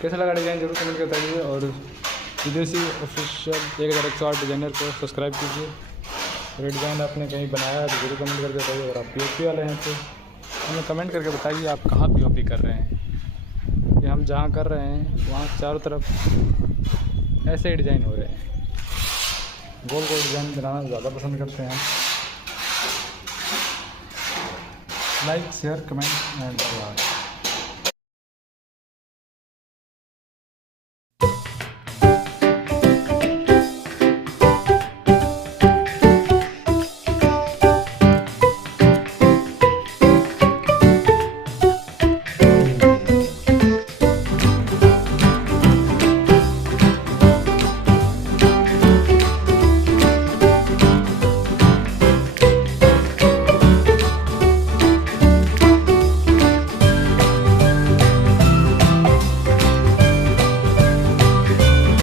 कैसा लगा डिज़ाइन जरूर कमेंट करके बताइए। और विदेशी ऑफिशियल 1108 डिज़ाइनर को सब्सक्राइब कीजिए। और डिज़ाइन आपने कहीं बनाया है तो जरूर कमेंट करके बताइए। अगर आप पीओपी वाले हैं तो हमें कमेंट करके बताइए आप कहाँ पीओपी कर रहे हैं। कि हम जहाँ कर रहे हैं वहाँ चारों तरफ ऐसे ही डिज़ाइन हो रहे हैं। गोल गोल डिज़ाइन बनाना ज़्यादा पसंद करते हैं। Like share comment and